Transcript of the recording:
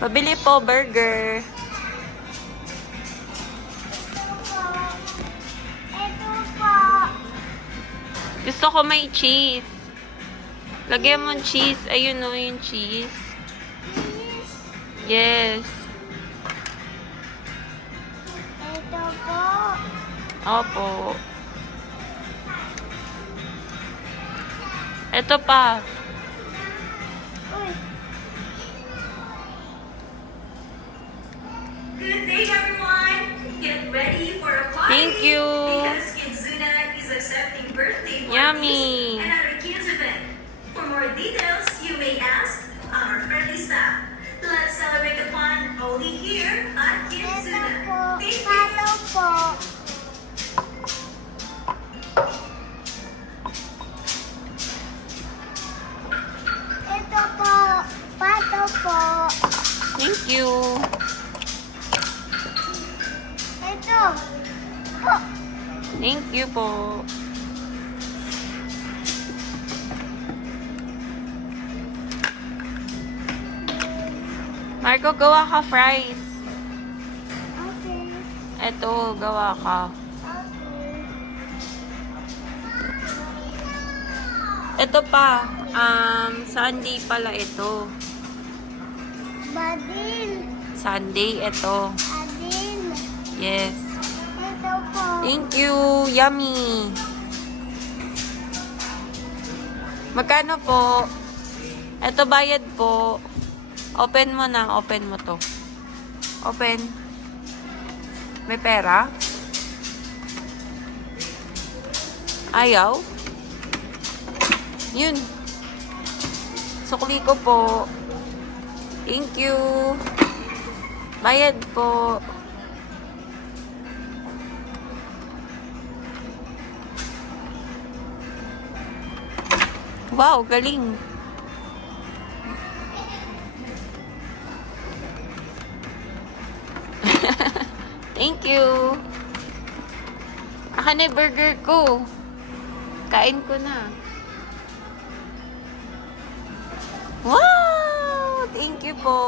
Pabili po, burger. Ito po. Gusto ko may cheese. Lagyan mo ng cheese. Ayun o, yung cheese. Yes. Ito po. Opo. Ito pa. Uy. Good day, everyone! Get ready for a party! Thank you. Because Kidzuna is accepting birthday parties Yummy. and other kids event. For more details, you may ask our friendly staff. Let's celebrate the fun only here at Ito Kidzuna. po. Thank you! Pato po. Ito po. Pato po. Thank you. Ito. Po. Thank you po. Marco, gawa ka fries. Okay. Eto, gawa ka. Okay. Ito pa. Sunday pala ito. Badil. Sunday, ito. Adil. Yes. Ito po. Thank you. Yummy. Magkano po? Ito bayad po. Open mo na. Open mo to. Open. May pera? Ayaw? Yun. Sukli ko po. Thank you. Bayad po. Wow, galing. Thank you. Akin na yung burger ko. Kain ko na. Wow! Thank you po.